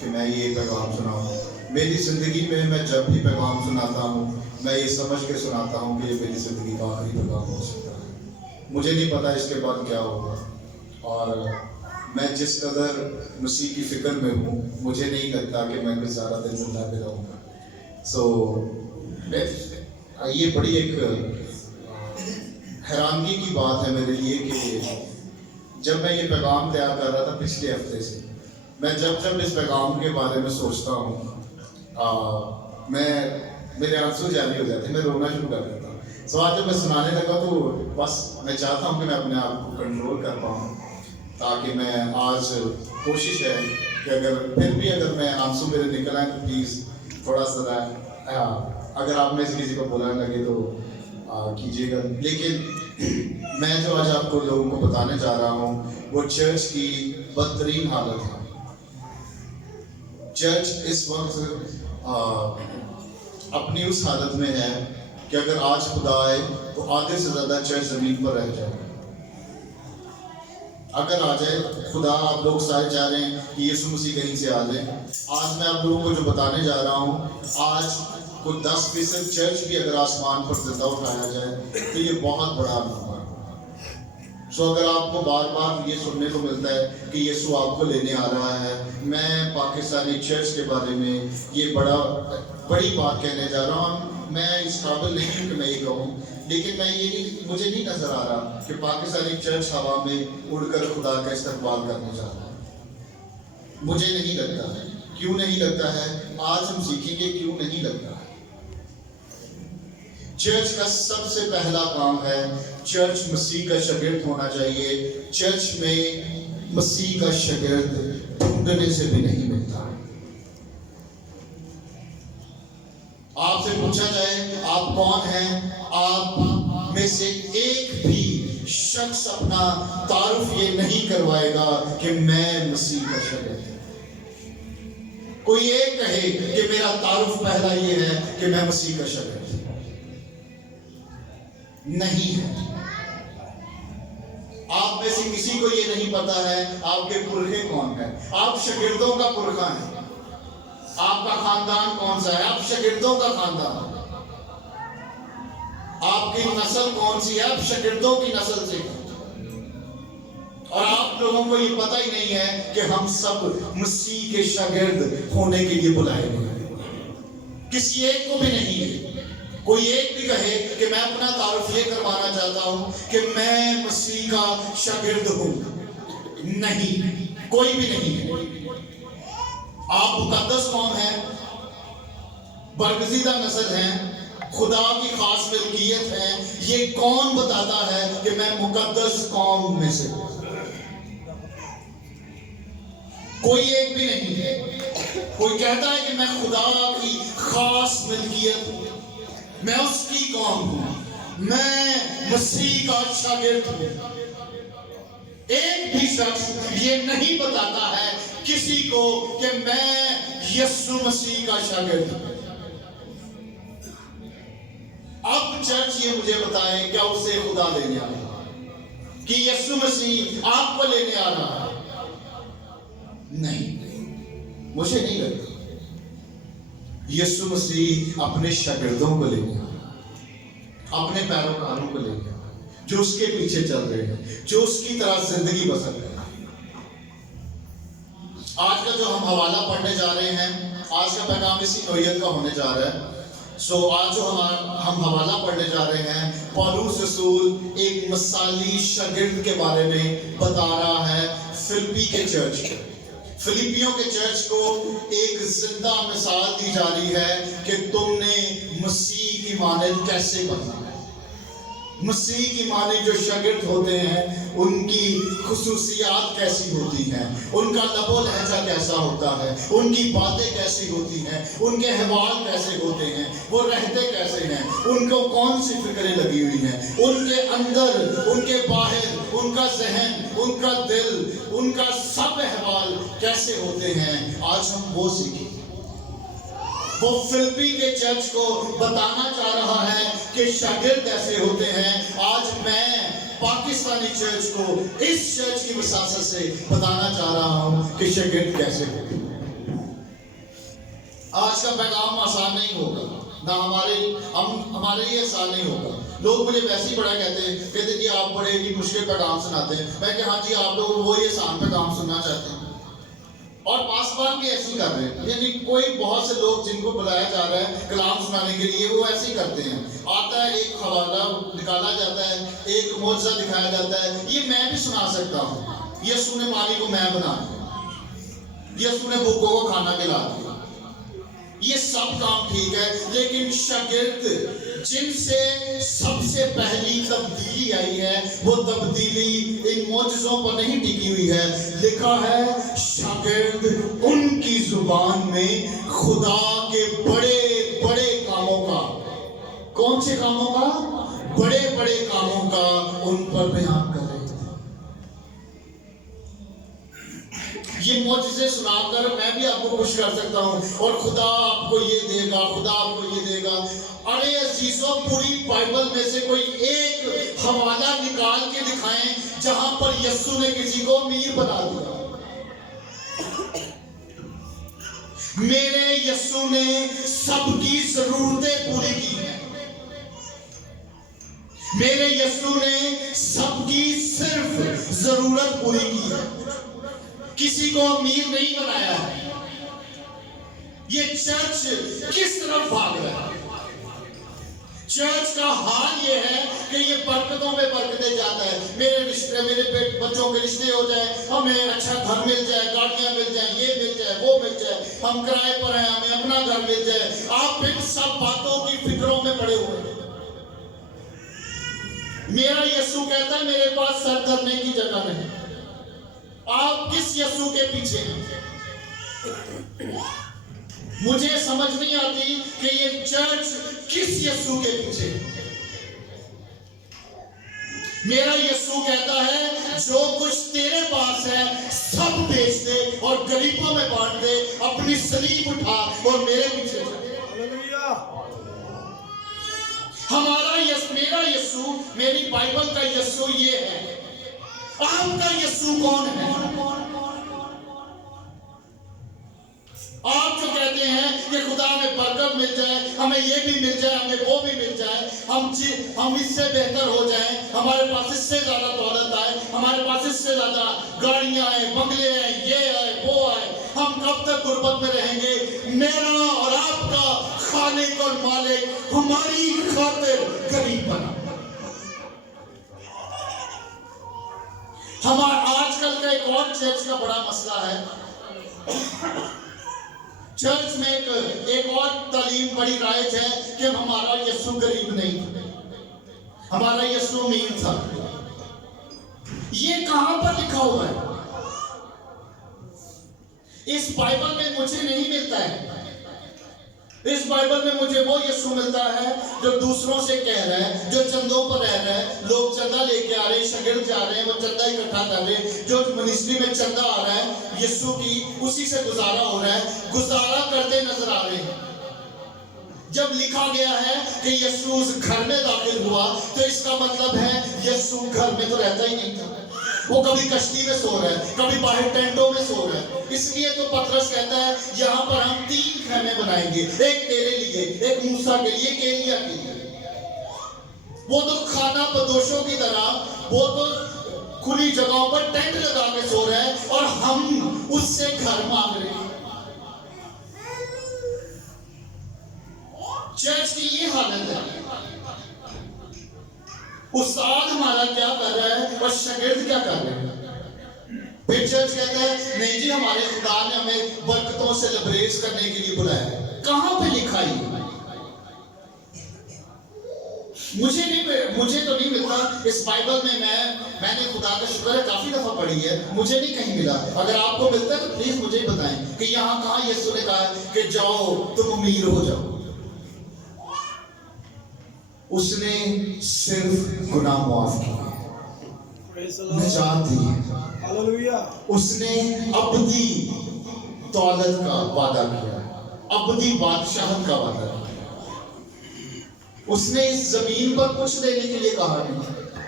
کہ میں یہ پیغام سناؤں. میری زندگی میں میں جب بھی پیغام سناتا ہوں میں یہ سمجھ کے سناتا ہوں کہ یہ میری زندگی کا آخری پیغام ہو سکتا ہے. مجھے نہیں پتا اس کے بعد کیا ہوگا، اور میں جس قدر مسیح کی فکر میں ہوں مجھے نہیں لگتا کہ میں کچھ زیادہ دن زندہ بھی رہوں گا. یہ بڑی ایک حیرانگی کی بات ہے میرے لیے کہ جب میں یہ پیغام تیار کر رہا تھا پچھلے ہفتے سے، میں جب اس پیغام کے بارے میں سوچتا ہوں میرے آنسو جاری ہو جاتے ہیں، میں رونا شروع کر دیتا ہوں. آج جب میں سنانے لگا تو بس میں چاہتا ہوں کہ میں اپنے آپ کو کنٹرول کر پاؤں، تاکہ میں آج کوشش ہے کہ اگر میں آنسو میرے نکل آئیں تو پلیز تھوڑا سا اگر آپ میں سے کسی کو بلانے لگے تو کیجیے گا. لیکن میں جو آج آپ کو لوگوں کو بتانے جا رہا ہوں وہ چرچ کی بدترین حالت ہے. چرچ اس وقت اپنی اس حالت میں ہے کہ اگر آج خدا آئے تو آدھے سے زیادہ چرچ زمین پر رہ جائے. اگر آ جائے خدا، آپ لوگ سارے چاہ رہے ہیں کہ یسوع مسیح کہیں سے آ جائے. آج میں آپ لوگوں کو جو بتانے جا رہا ہوں، آج کوئی 10% چرچ بھی اگر آسمان پر زندہ اٹھایا جائے تو یہ بہت بڑا نمبر. اگر آپ کو بار بار یہ سننے کو ملتا ہے کہ یسوع آپ کو لینے آ رہا ہے، میں پاکستانی چرچ کے بارے میں یہ بڑی بات کہنے جا رہا ہوں. میں اس قابل نہیں ہوں کہ میں یہ کہوں، لیکن مجھے نہیں نظر آ رہا کہ پاکستانی چرچ ہوا میں اڑ کر خدا کا استقبال کرنے جا رہا ہے. مجھے نہیں لگتا ہے. کیوں نہیں لگتا ہے؟ آج ہم سیکھیں گے کیوں نہیں لگتا ہے. چرچ کا سب سے پہلا کام ہے، چرچ مسیح کا شاگرد ہونا چاہیے. چرچ میں مسیح کا شاگرد ڈھونڈنے سے بھی نہیں ملتا. آپ سے پوچھا جائے آپ کون ہیں، آپ میں سے ایک بھی شخص اپنا تعارف یہ نہیں کروائے گا کہ میں مسیح کا شاگرد ہوں. کوئی ایک کہے کہ میرا تعارف پہلا یہ ہے کہ میں مسیح کا شاگرد ہوں، نہیں ہے. آپ میں سے کسی کو یہ نہیں پتا ہے آپ کے پرکھے کون ہیں. آپ شاگردوں کا پرکھا ہے. آپ کا خاندان کون سا ہے؟ آپ شاگردوں کا خاندان. آپ کی نسل کون سی ہے؟ آپ شاگردوں کی نسل سے. اور آپ لوگوں کو یہ پتہ ہی نہیں ہے کہ ہم سب مسیح کے شاگرد ہونے کے لیے بلائے گئے. کسی ایک کو بھی نہیں ہے. کوئی ایک بھی کہے کہ میں اپنا تعارف یہ کروانا چاہتا ہوں کہ میں مسیح کا شاگرد ہوں، نہیں، کوئی بھی نہیں ہے. آپ مقدس قوم ہیں، برگزیدہ نسل ہیں، خدا کی خاص ملکیت ہے. یہ کون بتاتا ہے کہ میں مقدس قوم میں سے ہوں؟ کوئی ایک بھی نہیں ہے. کوئی کہتا ہے کہ میں خدا کی خاص ملکیت ہوں، میں اس کی قوم ہوں، میں مسیح کا شاگرد ہوں. ایک بھی شخص یہ نہیں بتاتا ہے کسی کو کہ میں یسوع مسیح کا شاگرد ہوں. اب چرچ یہ مجھے بتائے کیا اسے خدا لینے آ رہا ہے کہ یسوع مسیح آپ کو لینے آ رہا ہے؟ نہیں، مجھے نہیں لگتا. یسوع مسیح اپنے شاگردوں کو لینے آ رہا ہے، اپنے پیروکاروں کو لینے آ رہا ہے، جو اس کے پیچھے چل رہے ہیں، جو اس کی طرح زندگی بسر رہے ہیں. آج کا جو ہم حوالہ پڑھنے جا رہے ہیں، آج کا پیغام اسی نوعیت کا ہونے جا رہا ہے. آج جو ہم حوالہ پڑھنے جا رہے ہیں، پولس رسول ایک مثالی شاگرد کے بارے میں بتا رہا ہے. فلپی کے چرچ کو، فلپیوں کے چرچ کو ایک زندہ مثال دی جا رہی ہے کہ تم نے مسیح کی مانند کیسے بننا ہے. مسیح کی مانند جو شاگرد ہوتے ہیں ان کی خصوصیات کیسی ہوتی ہیں، ان کا لب و لہجہ کیسا ہوتا ہے، ان کی باتیں کیسی ہوتی ہیں، ان کے احوال کیسے ہوتے ہیں، وہ رہتے کیسے ہیں، ان کو کون سی فکریں لگی ہوئی ہیں، ان کے اندر، ان کے باہر، ان کا ذہن، ان کا دل، ان کا سب احوال کیسے ہوتے ہیں. آج ہم وہ سیکھیں. وہ فلپی کے چرچ کو بتانا چاہ رہا ہے کہ شاگرد ایسے ہوتے ہیں. آج میں پاکستانی چرچ کو اس چرچ کی وساطت سے بتانا چاہ رہا ہوں کہ شاگرد کیسے ہوتے ہیں. آج کا پیغام آسان نہیں ہوگا، نہ ہمارے لیے آسان نہیں ہوگا. لوگ مجھے ویسے ہی بڑا کہتے جی آپ بڑے جی مشکل پیغام سناتے ہیں. میں کہ ہاں جی آپ لوگ وہی آسان پیغام سننا چاہتے ہیں. اور پاسبان بھی ایسے ہی کر رہے ہیں. یعنی کوئی بہت سے لوگ جن کو بلایا جا رہا ہے کلام سنانے کے لیے وہ ایسے ہی کرتے ہیں. آتا ہے ایک حوالہ نکالا جاتا ہے، ایک معجزہ دکھایا جاتا ہے. یہ میں بھی سنا سکتا ہوں، یسوع نے پانی کو میں بنا دیا، یسوع نے بھوکوں کو کھانا کھلا دیا. یہ سب کام ٹھیک ہے، لیکن شاگرد جن سے سب سے پہلی تبدیلی آئی ہے وہ تبدیلی ان معجزوں پر نہیں ٹکی ہوئی ہے. لکھا ہے شاگرد ان کی زبان میں خدا کے بڑے بڑے کاموں کا، کون سے کاموں کا؟ بڑے بڑے کاموں کا ان پر بیان کر رہے تھے. یہ معجزے سنا کر میں بھی آپ کو خوش کر سکتا ہوں اور خدا آپ کو یہ دے گا، خدا آپ کو یہ دے گا. ارے عزیزوں، پوری بائبل میں سے کوئی ایک حوالہ نکال کے دکھائیں جہاں پر یسوع نے کسی کو امیر بنا دیا. میرے یسوع نے سب کی ضرورتیں پوری کی ہیں. میرے یسوع نے سب کی صرف ضرورت پوری کی ہے، کسی کو امیر نہیں بنایا ہے. یہ چرچ کس طرف بھاگ رہا ہے؟ چرچ کا حال یہ ہے کہ یہ برکتوں میں برکتیں جاتا ہے. میرے رشتے، میرے بچوں کے رشتے ہو جائے، ہمیں اچھا گھر مل جائے، گاڑیاں مل جائیں، یہ مل جائے، وہ مل جائے، ہم کرائے پر ہیں، ہمیں اپنا گھر مل جائے. آپ ان سب باتوں کی فکروں میں پڑے ہوئے ہیں. میرا یسوع کہتا ہے میرے پاس سر دھرنے کی جگہ نہیں. آپ کس یسوع کے پیچھے ہیں؟ مجھے سمجھ نہیں آتی کہ یہ چرچ کس یسوع کے پیچھے ہے. میرا یسوع کہتا ہے جو کچھ تیرے پاس ہے سب بیچ دے اور غریبوں میں بانٹ دے، اپنی صلیب اٹھا اور میرے پیچھے چل. میرا یسوع، میری بائبل کا یسوع یہ ہے. آپ کا یسوع کون ہے؟ آپ جو کہتے ہیں کہ خدا ہمیں برکت مل جائے، ہمیں یہ بھی مل جائے، ہمیں وہ بھی مل جائے، ہم اس سے بہتر ہو جائیں، ہمارے پاس اس سے زیادہ دولت آئے، ہمارے پاس اس سے زیادہ گاڑیاں آئے، بنگلے آئے، یہ آئے، وہ آئے، ہم کب تک غربت میں رہیں گے؟ میرا اور آپ کا خالق اور مالک ہماری خاطر غریب بنا. آج کل کا ایک اور چرچ کا بڑا مسئلہ ہے. چرچ میں ایک اور تعلیم بڑی رائج ہے کہ ہمارا یسوع غریب نہیں تھا، ہمارا یسوع امیر تھا. یہ کہاں پر لکھا ہوا ہے؟ اس بائبل میں مجھے نہیں ملتا ہے. اس بائبل میں مجھے وہ یسوع ملتا ہے جو دوسروں سے کہہ رہا ہے، جو چندوں پر رہ رہا ہے. لوگ چندہ لے کے آ رہے ہیں، شاگرد جا رہے ہیں، وہ چندہ اکٹھا کر رہے ہیں. جو منسٹری میں چندہ آ رہا ہے یسوع کی، اسی سے گزارا ہو رہا ہے، گزارا کرتے نظر آ رہے ہیں. جب لکھا گیا ہے کہ یسوع اس گھر میں داخل ہوا تو اس کا مطلب ہے یسوع گھر میں تو رہتا ہی نہیں تھا. وہ کبھی کشتی میں سو رہا ہے، کبھی باہر ٹینٹوں میں سو رہا ہے. اس لیے تو پترس کہتا ہے یہاں پر ہم 3 خیمے بنائیں گے، ایک تیرے لیے، ایک موسیٰ کے لیے، ایک ایلیا کے لیے. وہ تو خانہ بدوشوں کی طرح وہ تو کھلی جگہوں پر ٹینٹ لگا کے سو رہا ہے اور ہم اس سے گھر مانگ رہے ہیں. چرچ کی یہ حالت ہے. استاد ہمارا کیا کر رہا ہے اور شاگرد کیا کر رہے ہیں. پھر چرچ کہتا ہے نہیں جی ہمارے خدا نے ہمیں برکتوں سے لبریز کرنے کے لیے بلایا ہے. کہاں پہ لکھا ہے؟ مجھے تو نہیں ملتا. اس بائبل میں میں نے خدا کا شکر ہے کافی دفعہ پڑھی ہے، مجھے نہیں کہیں ملا. اگر آپ کو ملتا ہے تو پلیز مجھے بتائیں کہ یہاں کہاں یسوع نے کہا کہ جاؤ تم امیر ہو جاؤ. اس نے صرف گناہ معاف کیے، نجات دی. اس نے ابدی دولت کا وعدہ کیا، ابدی بادشاہت کا وعدہ کیا. اس نے اس زمین پر کچھ دینے کے لیے کہا نہیں.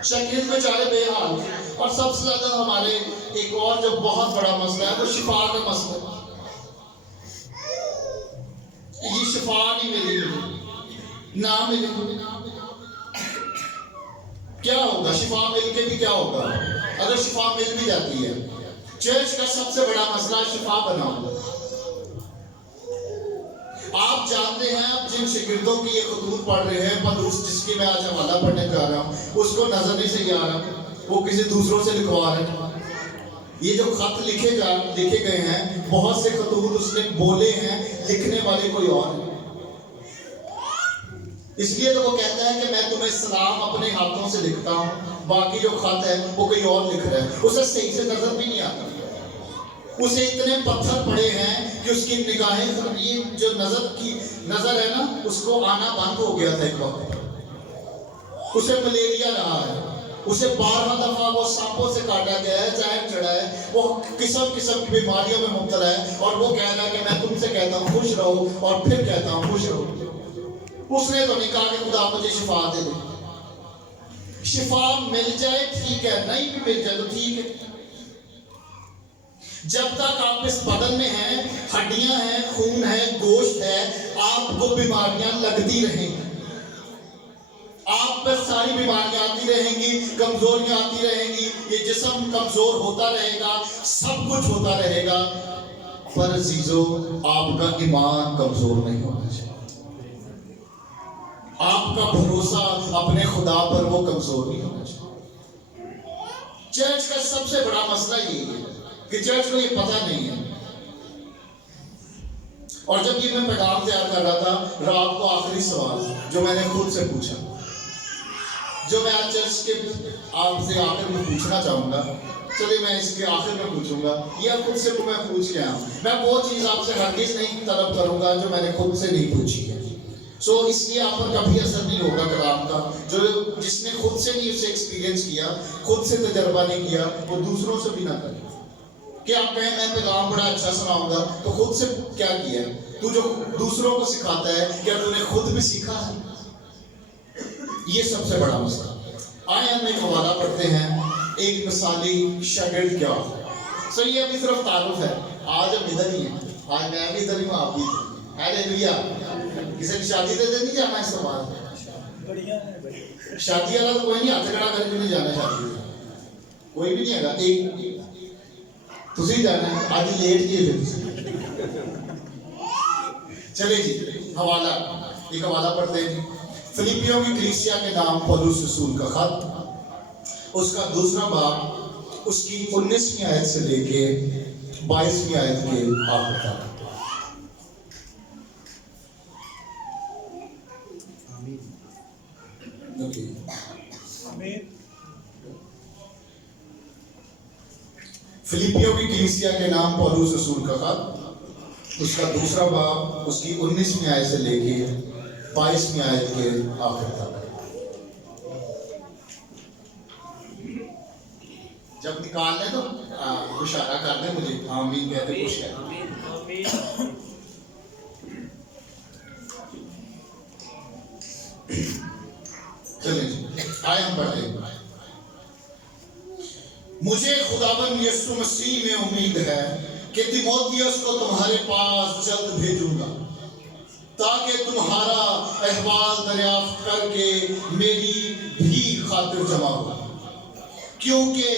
شاگرد بیچارے بے حال. اور سب سے زیادہ ہمارے ایک اور جو بہت بڑا مسئلہ ہے وہ شفا کا مسئلہ ہے. نہ ملے کیا ہوگا؟ شفا مل کے بھی کیا ہوگا؟ اگر شفا مل بھی جاتی ہے، چرچ کا سب سے بڑا مسئلہ شفا بناؤ۔ آپ جانتے ہیں آپ جن شاگردوں کی یہ خطوط پڑھ رہے ہیں، پولوس جس کی میں آج حوالہ پڑھنے جا رہا ہوں، اس کو نظر نہیں صحیح آ رہا، وہ کسی دوسروں سے لکھوا رہے ہیں۔ یہ جو خط لکھے گئے ہیں، بہت سے خطوط اس نے بولے ہیں، لکھنے والے کوئی اور ہیں۔ اس لیے تو وہ کہتا ہے کہ میں تمہیں سلام اپنے ہاتھوں سے لکھتا ہوں، باقی جو خط ہے وہ کوئی اور لکھ رہا ہے، اسے صحیح سے نظر بھی نہیں آتا، اسے اتنے پتھر پڑے ہیں کہ اس کی نگاہیں، یہ جو نظر ہے نا، اس کو آنا بند ہو گیا تھا ایک وقت، اسے ملیریا رہا ہے، اسے 12 دفعہ وہ سانپوں سے کاٹا گیا ہے، زہر چڑھا ہے، وہ قسم قسم کی بیماریوں میں مبتلا ہے، اور وہ کہہ رہا ہے کہ میں تم سے کہتا ہوں خوش رہو، اور پھر کہتا ہوں خوش رہو۔ اس نے تو نہیں کہا کہ خدا مجھے شفا دے دے۔ شفا مل جائے ٹھیک ہے، نہیں بھی مل جائے تو ٹھیک ہے، جب تک آپ اس بدن میں ہیں، ہڈیاں ہیں، خون ہے، گوشت ہے، آپ کو بیماریاں لگتی رہیں گی، آپ پر ساری بیماریاں آتی رہیں گی، کمزوریاں آتی رہیں گی، یہ جسم کمزور ہوتا رہے گا، سب کچھ ہوتا رہے گا، پر عزیزو آپ کا ایمان کمزور نہیں ہونا چاہیے، آپ کا بھروسہ اپنے خدا پر وہ کمزور نہیں ہونا چاہیے۔ چرچ کا سب سے بڑا مسئلہ یہ ہے کہ چرچ کو یہ پتہ نہیں ہے، اور جب یہ میں پیغام تیار کر رہا تھا، رات کو آخری سوال جو میں نے خود سے پوچھا، جو میں آج چرچ کے آپ سے آخر میں پوچھنا چاہوں گا، چلیے میں اس کے آخر میں پوچھوں گا، یہ خود سے کو میں پوچھ کے آیا ہوں، میں وہ چیز آپ سے ہرگز نہیں طلب کروں گا جو میں نے خود سے نہیں پوچھی ہے، اس لیے آپ پر کبھی اثر نہیں ہوگا کلام کا، جو جس نے خود سے نہیں اسے ایکسپیرینس کیا، خود سے تجربہ نہیں کیا، وہ دوسروں سے بھی نہ کرے۔ کہ آپ کہیں میں پیغام بڑا اچھا سناؤں گا، تو خود سے کیا کیا ہے؟ تو جو دوسروں کو سکھاتا ہے، کیا تو نے خود بھی سیکھا ہے؟ یہ سب سے بڑا مسئلہ۔ آئے ہم ایک حوالہ پڑھتے ہیں، ایک مثالی شاگرد کیا ہوتا ہے۔ یہ ابھی صرف تعارف ہے، آج ہم ادھر ہی ہیں، آج میں بھی ادھر ہی ہوں، آپ بھی ادھر۔ ہاللیلویا۔ کسی کی شادی دے نہیں جانا اس کے بعد؟ شادی والا تو کوئی نہیں، ہاتھ کھڑا کر کے نہیں جانا شادی میں، کوئی بھی نہیں ہے گا، ایک تسی جانا ہے، آج لیٹ کیے پھر۔ چلے جی، حوالہ ایک حوالہ پڑھتے ہیں، فلیپیوں کی کلیسیا کے نام پولس رسول کا خط، اس کا 2 باب، اس کی 19ویں آیت سے لے کے 22ویں آیت کے آخر تک۔ فلیپیوں کی کلیسیا کے نام پولس رسول کا خط، اس کا 2 باب، اس کی 19ویں آیت سے لے کے 22ویں آیت کے آخر تک۔ جب نکال لیں تو اشارہ کر دیں مجھے، آمین کہتے خوش ہے۔ چلیں جی، آئے ہم پڑھتے ہیں۔ مجھے خداوند یسوع مسیح میں امید ہے کہ تیموتھیوس کو تمہارے پاس جلد بھیجوں گا، تاکہ تمہارا احوال دریافت کر کے میری بھی خاطر جمع ہو، کیونکہ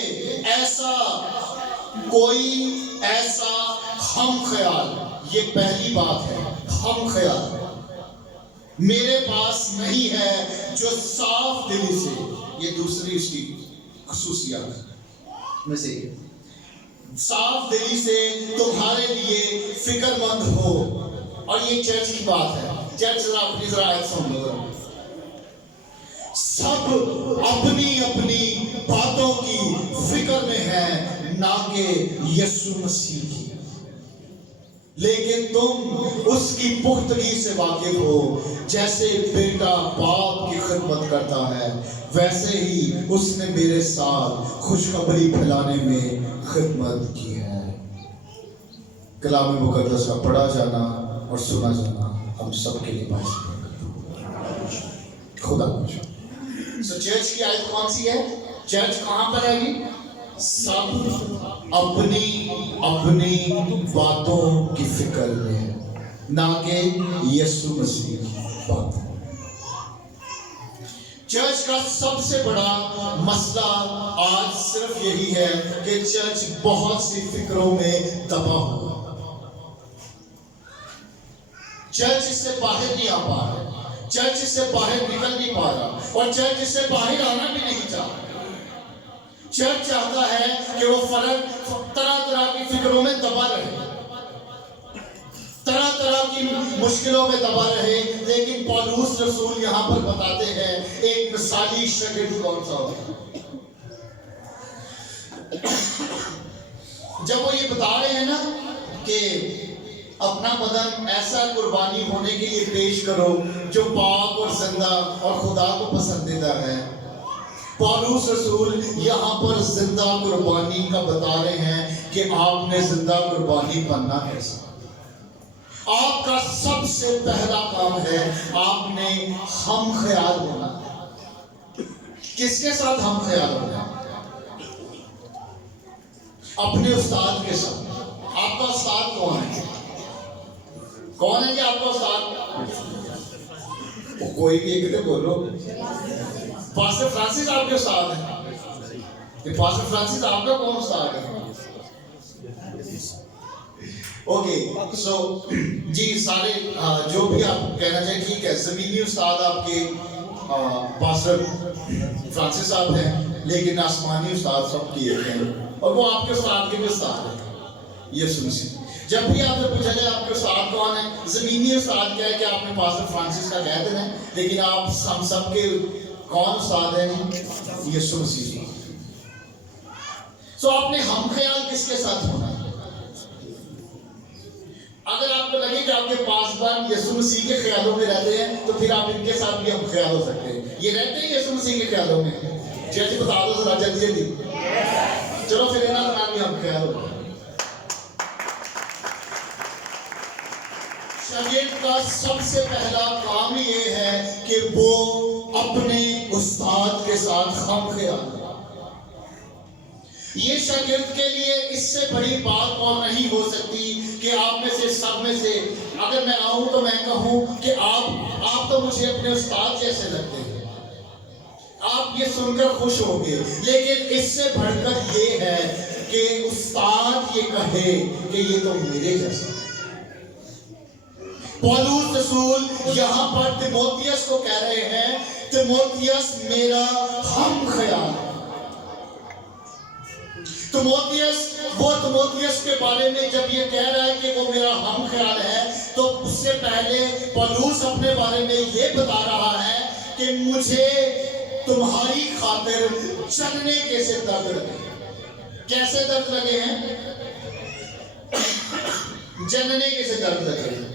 ایسا ہم خیال، یہ پہلی بات ہے، ہم خیال میرے پاس نہیں ہے جو صاف دلی سے، یہ دوسری اس کی خصوصیات میں سے صاف دلی سے تمہارے لیے فکر مند ہو۔ اور یہ چرچ کی بات ہے، چرچ اپنی ذرا آیت سن لو، سب اپنی اپنی باتوں کی فکر میں ہے، نہ کہ یسوع مسیح کی، لیکن تم اس کی پختگی سے واقف ہو، جیسے بیٹا باپ کی خدمت کرتا ہے، ویسے ہی اس نے میرے ساتھ خوشخبری پھیلانے میں خدمت کی ہے۔ کلام مقدس کا پڑھا جانا اور سنا جانا ہم سب کے لیے باعث خدا کو چرچ کی آیت کون سی ہے؟ چرچ کہاں پر ہے گی؟ سب اپنی اپنی باتوں کی فکر میں، نہ کہ یسوع مسیح کی باتوں۔ چرچ کا سب سے بڑا مسئلہ آج صرف یہی ہے کہ چرچ بہت سی فکروں میں دبا ہوا، چرچ اس سے باہر نہیں آ پا رہا، چرچ اس سے باہر نکل نہیں پا رہا، اور چرچ اس سے باہر آنا بھی نہیں چاہتا۔ چرچ چاہتا ہے کہ وہ فرق طرح طرح کی فکروں میں دبا رہے، طرح طرح کی مشکلوں میں دبا رہے، لیکن پولس رسول یہاں پر بتاتے ہیں ایک مثالی شاگرد کون سا ہوتا ہے۔ جب وہ یہ بتا رہے ہیں نا کہ اپنا بدن ایسا قربانی ہونے کے لیے پیش کرو جو پاک اور زندہ اور خدا کو پسندیدہ ہے، پولس رسول یہاں پر زندہ قربانی کا بتا رہے ہیں کہ آپ نے زندہ قربانی بننا کیسا۔ آپ کا سب سے پہلا کام ہے آپ نے ہم خیال ہونا۔ کس کے ساتھ ہم خیال ہونا؟ اپنے استاد کے ساتھ۔ آپ کا استاد کون ہے؟ کون ہے جی آپ کا استاد؟ کوئی بھی ایک بولو۔ پاسٹر فرانسس آپ کے استاد ہیں؟ پاسٹر فرانسس آپ کا کون استاد ہے؟ اوکے، سو جی سارے جو بھی آپ کہنا چاہیں ٹھیک ہے۔ زمینی استاد آپ کے پاسٹر فرانسس صاحب ہیں، لیکن آسمانی استاد سب کی ایک ہیں، اور وہ آپ کے استاد کے بھی استاد ہیں، یسوع مسیح۔ جب بھی آپ سے پوچھا جائے آپ کے استاد کون ہے، زمینی استاد کیا ہے کہ آپ نے پاسٹر فرانسس کا کہہ دینا ہے، لیکن آپ ہم سب کے کون استاد ہیں؟ یسوع مسیح۔ سو آپ نے ہم خیال کس کے ساتھ ہونا ہے؟ اگر آپ کو لگے کہ آپ کے پاسبان یسوع مسیح کے خیالوں میں رہتے ہیں تو پھر آپ ان کے ساتھ بھی ہم خیال ہو سکتے ہیں۔ یہ رہتے ہیں یسوع مسیح کے خیالوں میں؟ جیسے بتا دو ذرا جلدی جلدی۔ چلو پھر انہاں کے نام بھی ہم خیال ہو۔ شاگرد کا سب سے پہلا کام یہ ہے کہ وہ اپنے استاد کے ساتھ ہم خیال ہو۔ یہ شاگرد کے لیے اس سے بڑی بات اور نہیں ہو سکتی کہ آپ میں سے سب میں سے اگر میں آؤں تو میں کہوں کہ آپ تو مجھے اپنے استاد جیسے لگتے ہیں۔ آپ یہ سن کر خوش ہوں گے، لیکن اس سے بڑھ کر یہ ہے کہ استاد یہ کہے کہ یہ تو میرے جیسا۔ پولس رسول یہاں پر تیموتھیوس کو کہہ رہے ہیں، تیموتھیوس میرا ہم خیال ہے۔ تیموتھیوس کے بارے میں جب یہ کہہ رہا ہے کہ وہ میرا ہم خیال ہے، تو اس سے پہلے پولس اپنے بارے میں یہ بتا رہا ہے کہ مجھے تمہاری خاطر جلنے کیسے درد لگے۔ کیسے درد لگے ہیں؟ جلنے کیسے درد لگے ہیں؟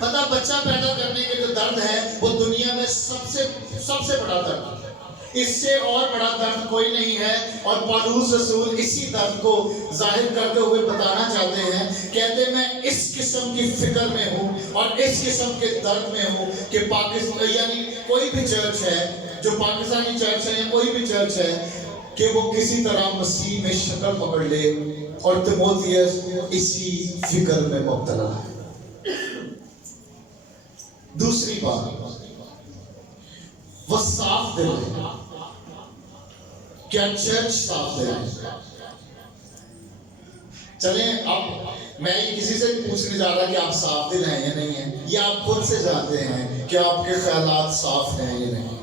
پتہ بچہ پیدا کرنے کے جو درد ہے وہ دنیا میں سب سے بڑا درد ہے، اس سے اور بڑا درد کوئی نہیں ہے۔ اور پولس رسول اسی درد کو ظاہر کرتے ہوئے بتانا چاہتے ہیں، کہتے میں اس قسم کی فکر میں ہوں اور اس قسم کے درد میں ہوں کہ پاکستان یعنی کوئی بھی چرچ ہے جو پاکستانی چرچ ہے یا کوئی بھی چرچ ہے کہ وہ کسی طرح مسیح میں شکل پکڑ لے، اور تیموتھیوس اسی فکر میں مبتلا ہے۔ دوسری بات، وہ صاف دل ہے۔ کیا چرچ صاف دل ہے؟ چلیں اب میں یہ کسی سے پوچھنے جا رہا کہ آپ صاف دل ہیں یا نہیں ہیں، یا آپ خود سے جانتے ہیں کہ آپ کے خیالات صاف ہیں یا نہیں۔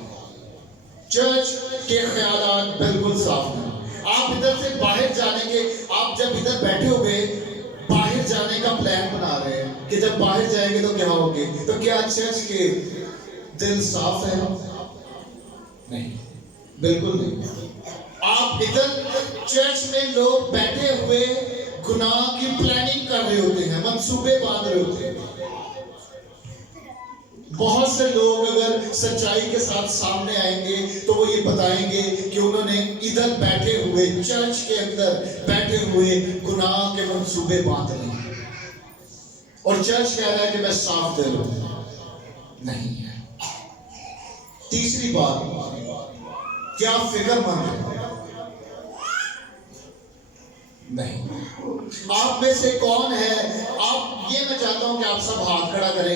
چرچ کے خیالات بالکل صاف ہیں۔ آپ ادھر سے باہر جانے کے، آپ جب ادھر بیٹھے ہوئے باہر جانے کا پلان بنا رہے ہیں کہ جب باہر جائیں گے تو کیا ہوگے، تو کیا چرچ کے دل صاف ہے؟ نہیں، بالکل نہیں۔ آپ ادھر چرچ میں لوگ بیٹھے ہوئے گناہ کی پلاننگ کر رہے ہوتے ہیں، منصوبے باندھ رہے ہوتے ہیں۔ بہت سے لوگ اگر سچائی کے ساتھ سامنے آئیں گے تو وہ یہ بتائیں گے کہ انہوں نے ادھر بیٹھے ہوئے چرچ کے اندر بیٹھے ہوئے گناہ کے منصوبے باندھ لیے، اور چرچ کہہ رہا ہے کہ میں صاف دل ہوں۔ نہیں ہے۔ تیسری بات، کیا فکر مند ہے؟ نہیں۔ آپ میں سے کون ہے، آپ یہ میں چاہتا ہوں کہ آپ سب ہاتھ کھڑا کریں،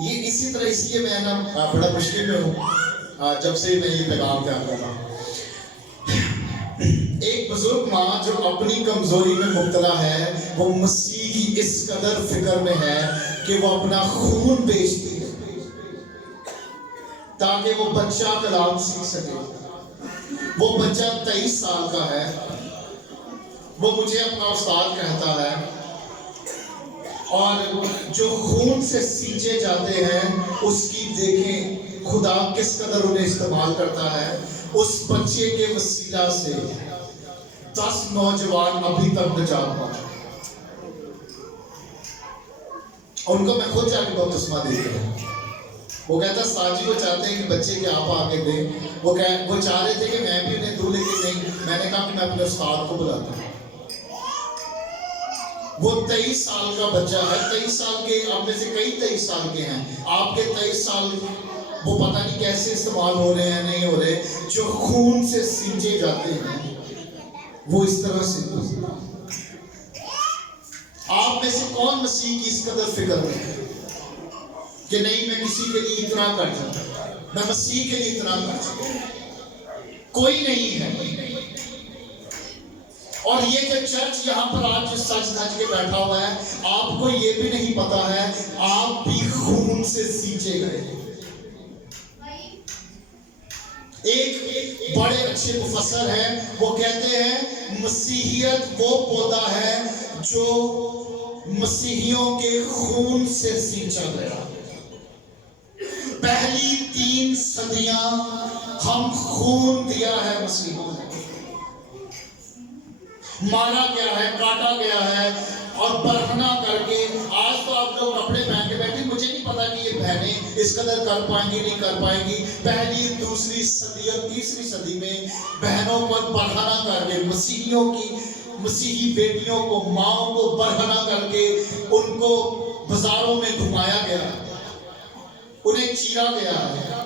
یہ اسی طرح اس لیے میں نا بڑا مشکل میں ہوں جب سے میں یہ پیغام تیار کر رہا ہوں. ایک بزرگ ماں جو اپنی کمزوری میں مبتلا ہے، وہ مسیح کی اس قدر فکر میں ہے کہ وہ اپنا خون بیچتی ہے تاکہ وہ بچہ کلام سیکھ سکے. وہ بچہ 23 سال کا ہے. وہ مجھے اپنا استاد کہتا ہے، اور جو خون سے سینچے جاتے ہیں اس کی دیکھیں خدا کس قدر انہیں استعمال کرتا ہے. اس بچے کے وسیلہ سے 10 نوجوان ابھی تک نجات پائے. اور ان کو میں خود جا کے بپتسمہ دیتا ہوں. وہ کہتا ساجی وہ چاہتے ہیں کہ بچے کے آپ آگے دیں. وہ چاہ رہے تھے کہ میں بھی انہیں دوں، لیکن نہیں. میں نے کہا کہ میں اپنے استاد کو بلاتا ہوں. وہ 23 سال کا بچہ ہے. 23 سال کے، آپ میں سے کئی 23 سال کے ہیں. آپ کے 23 سال وہ پتہ نہیں کیسے استعمال ہو رہے ہیں نہیں ہو رہے. جو خون سے سینچے جاتے ہیں وہ اس طرح سے. آپ میں سے کون مسیح کی اس قدر فکر ہے کہ نہیں میں کسی کے لیے اتنا کر سکتا، میں مسیح کے لیے اتنا کر سکتا؟ کوئی نہیں ہے. اور یہ جو چرچ یہاں پر آج سج دھج کے بیٹھا ہوا ہے، آپ کو یہ بھی نہیں پتا ہے آپ بھی خون سے سینچے گئے. ایک بڑے اچھے مفسر ہیں، وہ کہتے ہیں مسیحیت وہ پودا ہے جو مسیحیوں کے خون سے سینچا گیا. پہلی 3 صدیاں ہم خون دیا ہے مسیحوں نے. مارا گیا ہے، کاٹا گیا ہے اور برہنہ کر کے. آج تو آپ لوگ کپڑے پہن کے بیٹھے، مجھے نہیں پتا کہ یہ بہنیں اس قدر کر پائیں گی نہیں کر پائیں گی. پہلی 2 صدی اور 3 صدی میں بہنوں پر برہنہ کر کے، مسیحی بیٹیوں کو، ماؤں کو برہنہ کر کے ان کو بازاروں میں گھمایا گیا، انہیں چیرا گیا ہے.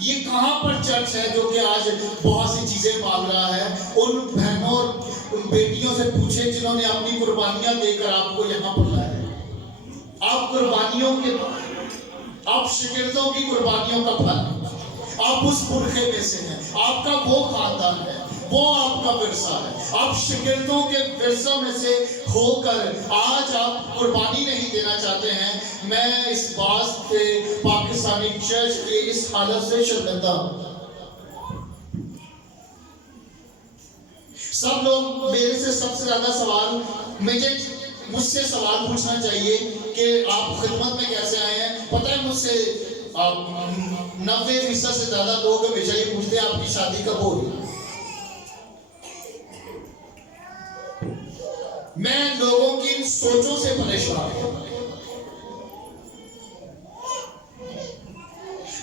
یہ کہاں پر چرچ ہے جو کہ آج بہت سی چیزیں مانگ رہا ہے؟ ان بہنوں اور ان بیٹیوں سے پوچھیں جنہوں نے اپنی قربانیاں دے کر آپ کو یہاں پر لایا. آپ قربانیوں کے، آپ شاگردوں کی قربانیوں کا پھل، آپ اس برخے میں سے ہیں. آپ کا وہ خاندان ہے، وہ آپ کا ورثہ ہے. آپ شاگردوں کے ورثوں میں سے ہو کر آج آپ قربانی نہیں دینا چاہتے ہیں. میں اس بات سے پاکستانی چرچ کے اس حالت سے شرمندہ ہوں. سب لوگ میرے سے سب سے زیادہ سوال، مجھ سے سوال پوچھنا چاہیے کہ آپ خدمت میں کیسے آئے ہیں. پتہ ہے مجھ سے 90% سے زیادہ لوگ ہمیشہ یہ پوچھتے ہیں آپ کی شادی کب ہوگی. میں لوگوں کی ان سوچوں سے پریشان ہوں.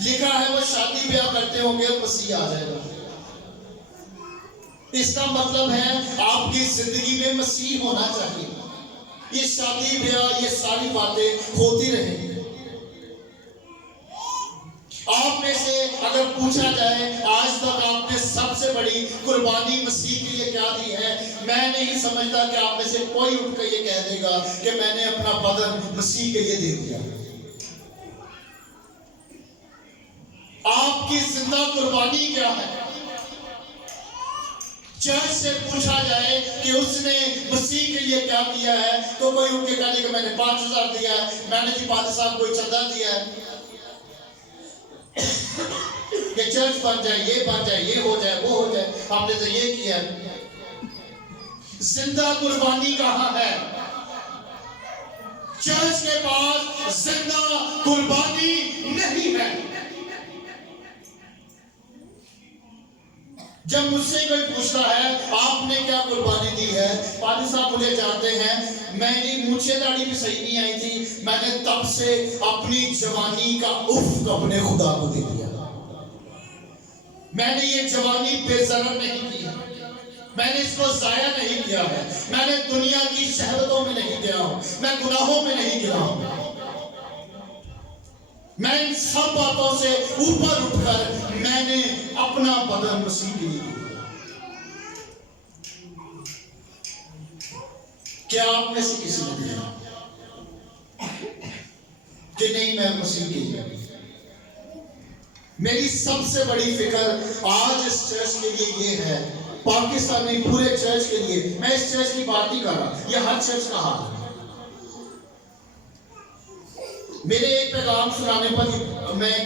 لکھا ہے وہ شادی بیاہ کرتے ہوں گے اور مسیح آ جائے گا. اس کا مطلب ہے آپ کی زندگی میں مسیح ہونا چاہیے. یہ شادی بیاہ، یہ ساری باتیں ہوتی رہیں. آپ میں سے اگر پوچھا جائے آج تک آپ نے سب سے بڑی قربانی مسیح کے لیے کیا دی ہے، میں نہیں سمجھتا کہ آپ میں سے کوئی اٹھ کر یہ کہہ دے گا کہ میں نے اپنا بدن مسیح کے لیے دے دیا. آپ کی زندہ قربانی کیا ہے؟ چرچ سے پوچھا جائے کہ اس نے مسیح کے لیے کیا کیا ہے تو کوئی اٹھ کے کہے کہ میں نے 5000 دیا ہے، میں نے جی پادری صاحب کوئی چندہ دیا ہے کہ چرچ بن جائے، یہ بن جائے، یہ ہو جائے، وہ ہو جائے، ہم نے تو یہ کیا. زندہ قربانی کہاں ہے؟ چرچ کے پاس زندہ قربانی نہیں ہے. جب مجھ سے کوئی پوچھتا ہے آپ نے کیا قربانی دی ہے، پادری صاحب مجھے جانتے ہیں میری مونچھیں داڑھی بھی صحیح نہیں آئی تھی، میں نے تب سے اپنی جوانی کا افق اپنے خدا کو دے دیا. میں نے یہ جوانی بے ضرر نہیں کی، میں نے اس کو ضائع نہیں کیا ہے. میں نے دنیا کی شہوتوں میں نہیں گیا ہوں، میں گناہوں میں نہیں گیا ہوں. میں ان سب باتوں سے اوپر اٹھ کر میں نے اپنا بدن مسیح کے لیے دیا. کیا آپ میں سے کسی نے دیا کہ نہیں میں مسیح کے لیے؟ میری سب سے بڑی فکر آج اس چرچ کے لیے یہ ہے، پاکستان میں پورے چرچ کے لیے، میں اس چرچ کی بات نہیں کر رہا، یہ ہر چرچ کا حال ہے۔ میرے ایک پیغام سنانے پر میں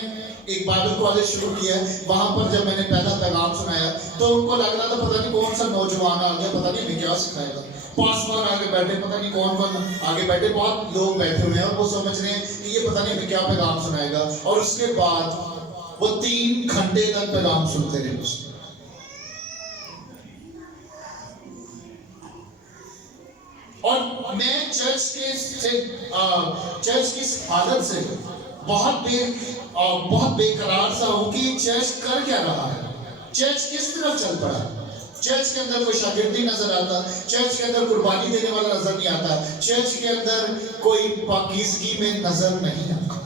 ایک بائبل کالج شروع کیا ہے، وہاں پر جب میں نے پہلا پیغام سنایا تو ان کو لگ رہا تھا پتہ نہیں کون سا نوجوان آ گیا، پتہ نہیں ہمیں کیا سکھائے گا۔ پاسوان آگے بیٹھے، پتہ نہیں کون کون آگے بیٹھے، بہت لوگ بیٹھے ہوئے ہیں اور وہ سمجھ رہے ہیں کہ یہ پتہ نہیں ہمیں کیا پیغام سنائے گا، اور اس کے بعد وہ 3 گھنٹے تک پیغام سنتے رہے اس میں۔ اور میں چرچ کی حالت سے بہت بے قرار سا ہوں کہ چرچ کر کیا رہا ہے، چرچ کس طرف چل پڑا ہے۔ چرچ کے اندر کوئی شاگرد نہیں نظر آتا، چرچ کے اندر قربانی دینے والا نظر نہیں آتا، چرچ کے اندر کوئی پاکیزگی میں نظر نہیں آتا،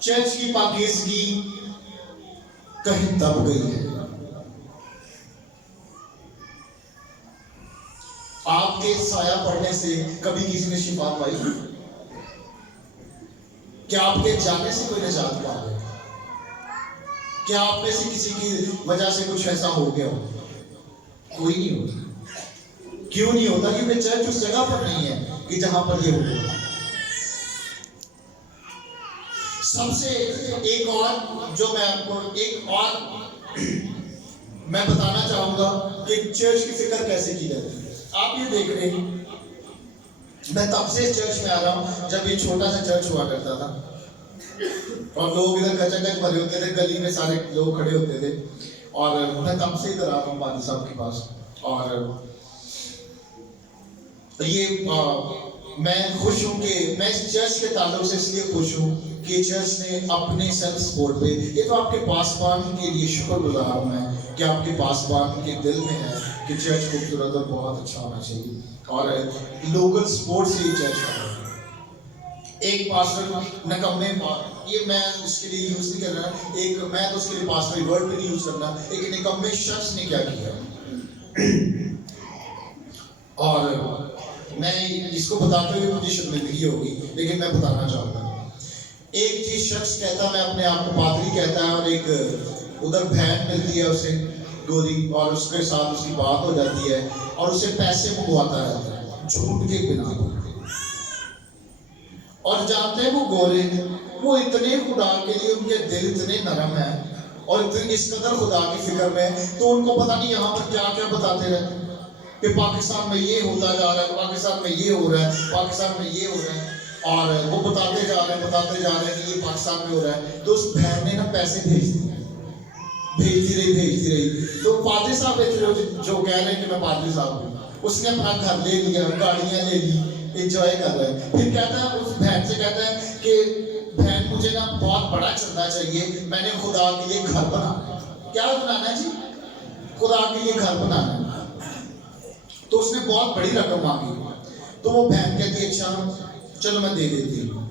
چرچ کی پاکیزگی کہیں دب گئی ہے۔ آپ کے سایہ پڑنے سے کبھی کسی نے شفا پائی؟ کیا آپ کے جانے سے کوئی نجات پا گیا؟ کیا آپ میں سے کسی کی وجہ سے کچھ ایسا ہو گیا ہو؟ کوئی نہیں ہوتا۔ کیوں نہیں ہوتا؟ کیونکہ چرچ اس جگہ پر نہیں ہے کہ جہاں پر یہ ہوگا۔ سب سے ایک اور جو میں آپ کو میں بتانا چاہوں گا کہ چرچ کی فکر کیسے کی جاتی ہے۔ آپ یہ دیکھ رہے ہیں، میں تب سے اس چرچ میں آ رہا ہوں جب یہ چھوٹا سا چرچ ہوا کرتا تھا اور لوگ ادھر کچا کچ بھرے ہوتے تھے، گلی میں سارے لوگ کھڑے ہوتے تھے، اور میں تب سے ادھر آ رہا ہوں پادری صاحب کے پاس۔ اور یہ میں خوش ہوں کہ میں اس چرچ کے تعلق سے اس لیے خوش ہوں کہ چرچ نے اپنے سیلف سپورٹ پہ، یہ تو آپ کے پاسبان کے لیے شکر گزار ہوں میں کہ آپ کے پاسبان کے دل میں ہے کہ چرچ خوبصورت اور بہت اچھا ہونا چاہیے، اور لوکل سپورٹ سے یہ چرچ ہے۔ ایک پاسٹر نکمے، یہ میں اس کے لیے یوز نہیں کر رہا، ایک میں تو اس کے لیے پاسٹر ورڈ بھی نہیں یوز کرنا، ایک نکمے شخص نے کیا کیا، اور میں اس کو بتاتے ہوئے مجھے شرمندگی ہوگی لیکن میں بتانا چاہوں گا۔ ایک چیز شخص کہتا میں اپنے آپ کو پادری کہتا ہے، اور ایک ادھر بہن ملتی ہے اسے گوری، اور اس کے ساتھ اس کی بات ہو جاتی ہے اور اسے پیسے منگواتا رہتا ہے جھوٹ کے بنا پر، اور جانتے ہیں وہ گورے ہیں، وہ اتنے خدا کے لیے ان کے دل اتنے نرم ہیں اور اس قدر خدا کی فکر میں، تو ان کو پتہ نہیں یہاں پر کیا کیا بتاتے رہتے ہیں کہ پاکستان میں یہ ہوتا جا رہا ہے، پاکستان میں یہ ہو رہا ہے، پاکستان میں یہ ہو رہا ہے، اور وہ بتاتے جا رہے ہیں کہ یہ پاکستان میں ہو رہا ہے۔ تو اس بہن نے نا پیسے بھیجتی رہی، تو پادری صاحب جو کہہ رہے ہیں کہ میں پادری صاحب ہوں، اس نے اپنا گھر لے لیا، گاڑیاں لے لی، انجوائے کر رہا ہے۔ پھر کہتا ہے اس بہن سے، کہتا ہے کہ بہن مجھے نا بہت بڑا چلنا چاہیے، میں نے خدا کے لیے گھر بنانا ہے۔ کیا بنانا ہے جی؟ خدا کے لیے گھر بنانا ہے۔ تو اس نے بہت بڑی رقم مانگی، تو وہ بہن کہتی ہے اچھا چلو میں دے دیتی ہوں۔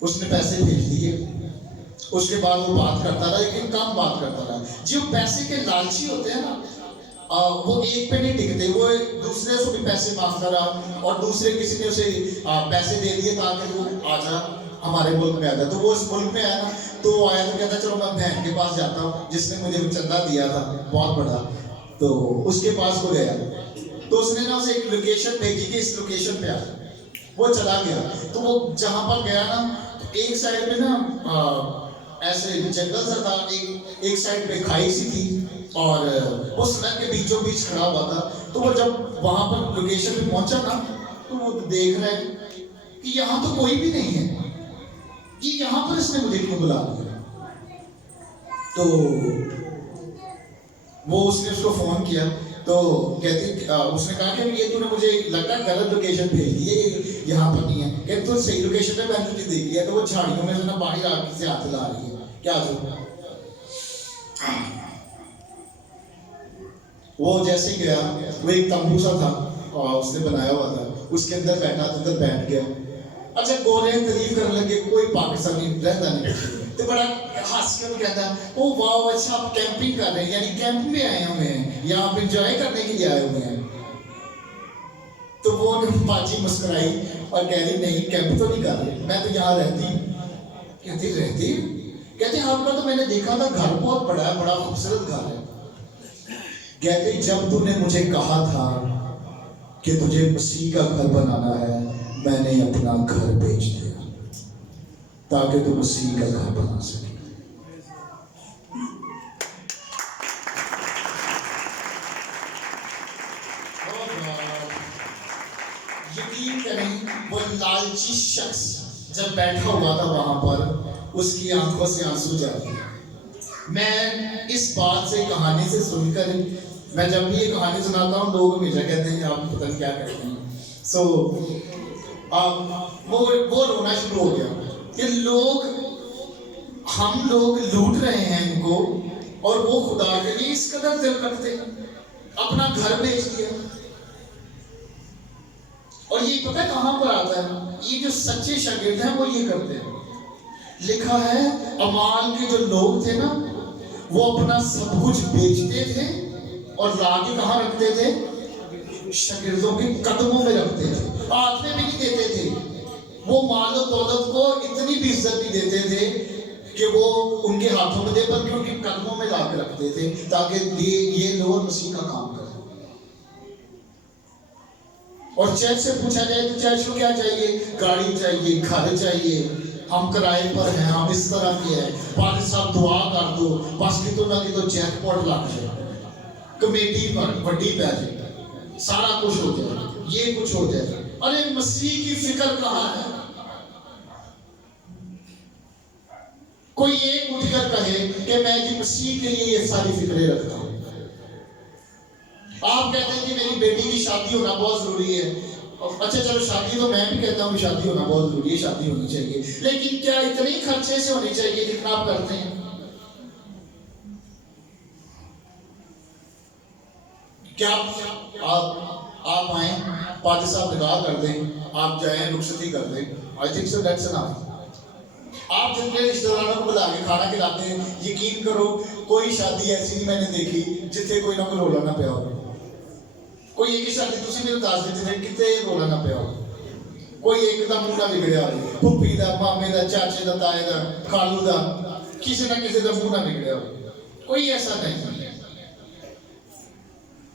اس نے پیسے بھیج دیے، اس کے بعد وہ بات کرتا رہا لیکن کم بات کرتا رہا۔ جو پیسے کے لالچی ہوتے ہیں نا، وہ ایک پہ نہیں ٹکتے، وہ دوسرے سے بھی پیسے مانگتا رہا، اور دوسرے کسی نے اسے پیسے دے دیے تاکہ وہ آ جا ہمارے ملک میں آ جائے۔ تو وہ اس ملک میں آیا نا، تو وہ آیا تو کہتا چلو میں بہن کے پاس جاتا ہوں جس نے مجھے چندہ دیا تھا بہت بڑا، تو اس کے پاس وہ گیا، تو اس نے نا اسے ایک لوکیشن بھیجی کہ اس لوکیشن پہ آ۔ وہ چلا گیا، تو وہ جہاں پر گیا نا، تو ایک سائڈ میں نا ایسے جنگل سا تھا، ایک سائڈ پہ کھائی سی تھی، اور اس سڑک کے بیچوں بیچ کھڑا ہوا تھا۔ تو وہ جب وہاں پر لوکیشن پہ پہنچا نا، تو وہ دیکھ رہا ہے کہ یہاں تو کوئی بھی نہیں ہے، کہ یہاں پر اس نے مجھے کیوں بلا دیا۔ تو وہ اس نے اس کو فون کیا، تو کہتی اس نے کہا کہ یہ تو نے مجھے لگتا ہے غلط لوکیشن بھیج دی ہے، یہاں پر نہیں ہے۔ کہ تو صحیح لوکیشن پہ میں نے تجھے دیکھ لیا، تو وہ جھاڑیوں میں سے نا باہر آ کے سے ہاتھ لا رہی ہے، کیا جو وہ جیسے گیا، وہ ایک تمبو سا تھا اور اس نے بنایا ہوا تھا، اس کے اندر بیٹھا تو ادھر بیٹھ گیا۔ اچھا گورے تعریف کرنے لگے، کوئی پاکستانی رہتا نہیں، تو بڑا ہنس کر کہتا ہے او واو اچھا آپ کیمپنگ کر رہے ہیں، یعنی کیمپ میں آئے ہوئے ہیں یا آپ انجوائے کرنے کے لیے آئے ہوئے ہیں۔ تو نے باجی مسکرائی اور کہہ رہی نہیں کیمپ تو نہیں کر رہی, میں تو یہاں رہتی. کہتی رہتی, کہتے آپ کا تو میں نے دیکھا تھا گھر بہت بڑا ہے, بڑا خوبصورت گھر ہے. کہتے جب تو نے مجھے کہا تھا کہ تجھے مسیح کا گھر بنانا ہے, میں نے اپنا گھر بیچ دیا تاکہ تو مسیح کا گھر بنا سکے. یقین کریں وہ لالچی شخص جب بیٹھا ہوا تھا وہاں پر, اس کی آنکھوں سے آنسو جاری. میں اس بات سے کہانی سے سن کر, میں جب بھی یہ کہانی سناتا ہوں لوگ ہمیشہ کہتے ہیں آپ پتہ نہیں کیا کہتے ہیں. سو وہ رونا شروع ہو گیا کہ ہم لوگ لوٹ رہے ہیں ان کو, اور وہ خدا کے لیے اس قدر دل رکھتے ہیں, اپنا گھر بیچ دیا. اور یہ پتہ کہاں پر آتا ہے, یہ جو سچے شاگرد ہیں وہ یہ کرتے ہیں. لکھا ہے اعمال کے جو لوگ تھے نا, وہ اپنا سب کچھ بیچتے تھے اور لا کے کہاں رکھتے تھے, شاگردوں کے قدموں میں رکھتے تھے, ہاتھ میں بھی نہیں دیتے تھے. وہ مال و دولت کو اتنی بھی عزت نہیں دیتے تھے کہ وہ ان کے ہاتھوں میں دے, بلکہ ان کے قدموں میں لا کے رکھتے تھے تاکہ یہ لوگ مسیح کا کام کریں. اور چرچ سے پوچھا جائے تو چرچ کو کیا چاہیے, گاڑی چاہیے, گھر چاہیے, ہم کرائے پر ہیں, ہم اس طرح کے ہیں, پادری صاحب دعا کر دو, بس کی تو نہ کی تو جیک پاٹ لگ جائے, کمیٹی پر وڈی پہ جائے, سارا کچھ ہو جائے, یہ کچھ ہو جائے. ارے مسیح کی فکر کہاں ہے؟ کوئی ایک اٹھ کر کہے کہ میں جی مسیح کے لیے یہ ساری فکریں رکھتا ہوں. آپ کہتے ہیں کہ میری بیٹی کی شادی ہونا بہت ضروری ہے. اچھا چلو شادی تو میں بھی کہتا ہوں کہ شادی ہونا بہت ضروری ہے, شادی ہونی چاہیے, لیکن کیا اتنے خرچے سے ہونی چاہیے جتنا آپ کرتے ہیں؟ کیا آپ آئیں, پادری صاحب نکاح کر دیں, آپ جائیں رخصتی کر دیں, I think so that's enough. آپ جن کے رشتہ داروں کو بلا کے کھانا کھلاتے ہیں, یقین کرو کوئی شادی ایسی نہیں میں نے دیکھی جتنے کوئی نہ کوئی رولا نہ پیا ہو. کوئی ایک ہی شادی تسی میرے دس دیتے تھے کتنے رولا نہ پیا ہو. کوئی ایک دا منہ نہ بگڑیا ہو, پھپھی دا, مامے دا, چاچے دا, تائے دا, خالو دا, کسی نہ کسی دا منہ نہ بگڑیا ہو. کوئی ایسا نہیں.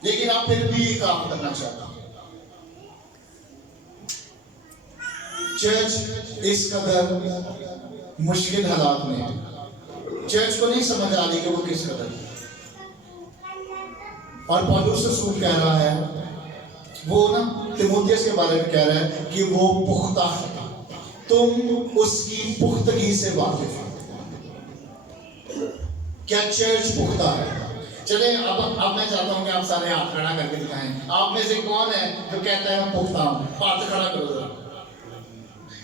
لیکن آپ پھر بھی یہ کام کرنا چاہتا ہوں. چرچ اس قدر مشکل حالات میں, چرچ کو نہیں سمجھ آ رہی کہ وہ کس قدر. اور پولس رسول کہہ رہا ہے, وہ نا تیموتھیوس کے بارے میں کہہ رہا ہے کہ وہ پختہ ہے, تم اس کی پختگی سے واقف ہو. کیا چرچ پختہ ہے؟ چلیں اب میں چاہتا ہوں کہ آپ سارے ہاتھ کھڑا کر کے دکھائیں. آپ میں سے کون ہے جو کہتا ہے میں پختہ ہوں؟ ہاتھ کھڑا کرو ذرا.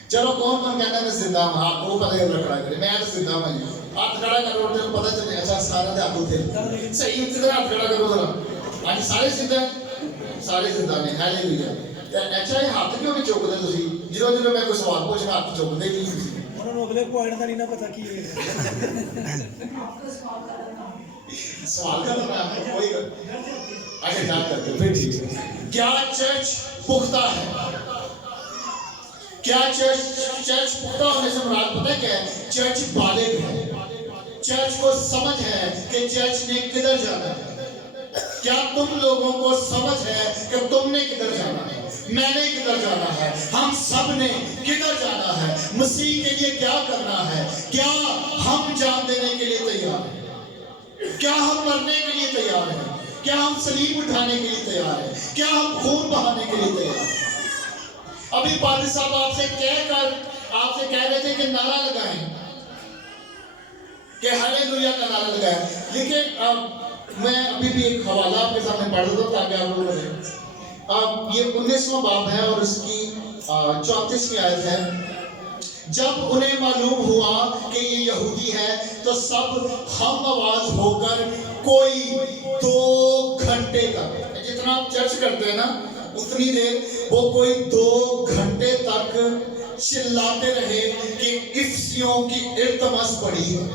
چلو کون کہتا ہے میں زندہ ہوں؟ آپ کو پتہ ہے کھڑا کرے, میں زندہ ہوں. ہاتھ کھڑا کرو تو پتہ چلے. اچھا سارے دے ہاتھ اٹھے, صحیح اسی طرح ہاتھ کھڑا کرو ذرا. آج سارے زندہ ہیں, سارے زندہ نے. ہیلیلویا. اچھا یہ ہاتھ کیوں نہیں چوکتے تسی؟ جدوں میں کوئی سوال پوچھنا ہاتھ چوکتے نہیں تسی. انہوں نے اگلے پوائنٹ کا نہیں نہ پتہ کی ہے. سوال کرنا ہے کوئی. اچھا یاد کرتے پھر ٹھیک ہے. کیا چرچ پختہ ہے؟ کیا چرچ پختہ ہونے سے مراد پتہ کیا ہے؟ چرچ بالغ ہے. چرچ کو سمجھ ہے کہ چرچ نے کدھر جانا ہے. کیا تم لوگوں کو سمجھ ہے کہ تم نے کدھر جانا ہے, میں نے کدھر جانا ہے, ہم سب نے کدھر جانا ہے, مسیح کے لیے کیا کرنا ہے؟ کیا ہم جان دینے کے لیے تیار ہیں؟ کیا ہم مرنے کے لیے تیار ہیں؟ کیا ہم صلیب اٹھانے کے لیے تیار ہیں؟ کیا ہم خون بہانے کے لیے تیار ہیں؟ ابھی پادری صاحب آپ سے کہہ رہے تھے کہ نعرہ لگائیں, کہ ہلیلویا کا نعرہ لگائیں. لیکن میں ابھی بھی ایک حوالہ آپ کے سامنے پڑھ دیتا ہوں تاکہ آپ لوگ کریں. یہ 19واں باب ہے اور اس کی 34ویں آیت ہے. جب انہیں معلوم ہوا کہ یہ یہودی ہے تو سب ہم آواز ہو کر کوئی 2 گھنٹے تک, جتنا آپ چرچ کرتے ہیں نا اتنی دیر, وہ کوئی 2 گھنٹے تک چلاتے رہے کہ افسیوں کی التمس پڑھی ہے.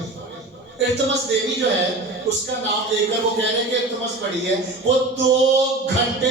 التمس دیوی جو ہے اس کا نام لے کر وہ کہہ رہے کہ التمس پڑھی ہے. وہ 2 گھنٹے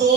2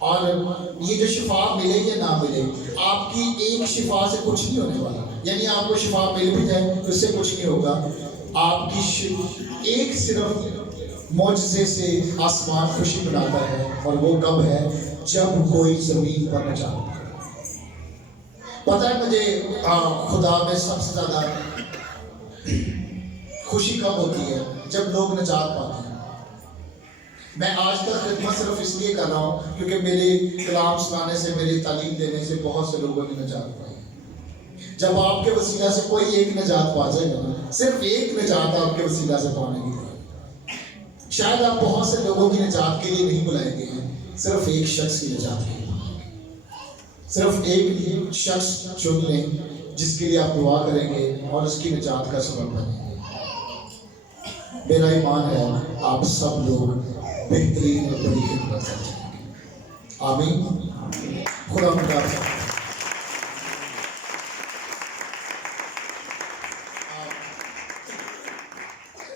اور یہ جو شفا ملے یا نہ ملے، آپ کی ایک شفا سے کچھ نہیں ہونے والا. یعنی آپ کو شفا مل بھی جائے تو اس سے کچھ نہیں ہوگا. آپ کی ایک صرف معجزے سے آسمان خوشی مناتا ہے، اور وہ کب ہے؟ جب کوئی زمین پر نجات پائے. پتہ ہے مجھے خدا میں سب سے زیادہ خوشی کب ہوتی ہے؟ جب لوگ نجات پاتے ہیں. میں آج کل خدمت صرف اس لیے کر رہا ہوں کیونکہ میری کلام سنانے سے، میری تعلیم دینے سے بہت سے لوگوں نے نجات پائی. جب آپ کے وسیلہ سے کوئی ایک نجات پا جائے گا، صرف ایک نجات آپ کے وسیلہ سے پانے کی ہے. شاید آپ بہت سے لوگوں کی نجات کے لیے نہیں بلائے گئے ہیں، صرف ایک شخص کی نجات کے لیے. صرف ایک شخص چن لیں جس کے لیے آپ دعا کریں گے اور اس کی نجات کا سبب بنیں گے. میرا ایمان ہے آپ سب لوگ بہترین اور بڑی خدمت کر جائیں گے. آمین. خدا مبارک.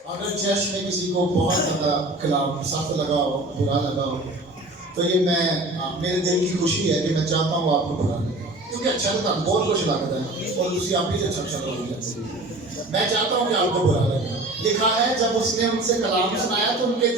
اگر چرچ میں کسی کو بہت زیادہ کلام سخت لگا ہو، برا لگا ہو، تو یہ میرے دل کی خوشی ہے کہ میں چاہتا ہوں آپ کو برا لگے، کیونکہ اچھا لگتا ہے، بہت کچھ لگتا ہے اور دوسری آپ ہی سے اچھا لگتا ہے. میں چاہتا ہوں کہ آپ کو برا لگے. لکھا ہے جب اس نے ان سے کلام سنایا تو ان کے